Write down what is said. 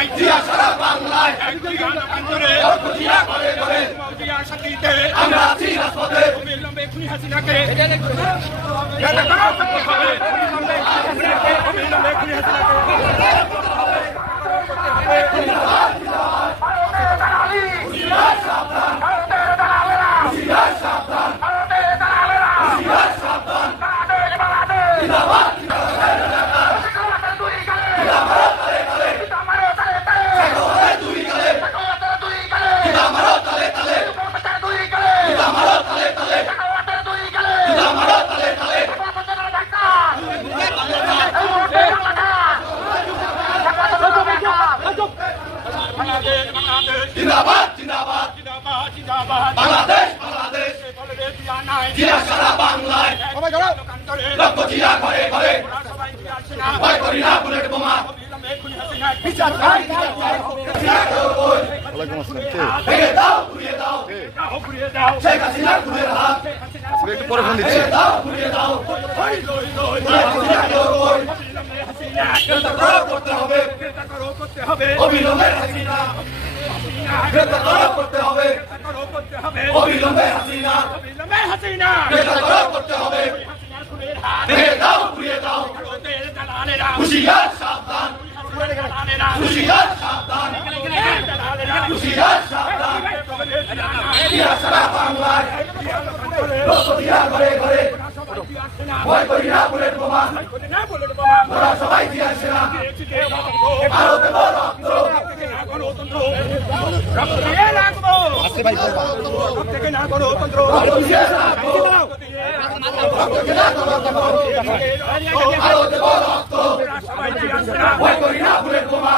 বাংলায় জিয়া সারা বাংলায় একটি গণতন্ত্রে জিয়া করে করে জিয়া শান্তিতে আমরা আছি রাজপথে অবিলম্বে খুনি হাসিনাকে গ্রেপ্তার করতে হবে। অবিলম্বে খুনি জিন্দাবাদ জিন্দাবাদ জিন্দাবাদ বাংলাদেশ বাংলাদেশ জিয়া সারা বাংলায় লক্ষ জিয়া ঘরে ঘরে ভয় করি না বুলেট বোমা ভেঙে দাও ঘুরিয়ে দাও শেখ হাসিনা ঘুরে হাত একটু পরে ফোন দিচ্ছি। দাও ঘুরিয়ে দাও করতে হবে অবিলম্বে হাসিনা গ্রেপ্তার করতে হবে অবিলম্বে হাসিনা গ্রেপ্তার করতে হবে ভেঙে দাও ঘুরিয়ে দাও হুশিয়ার সাবধান হুশিয়ার সাবধান হুশিয়ার সাবধান জিয়া সারা বাংলায় লক্ষ জিয়া ঘরে ঘরে ভয় করি না বুলেট বোমা ওরা সবাই জিয়া সেনা আরো দেব রক্ত ভয় করি না বুলেট বোমা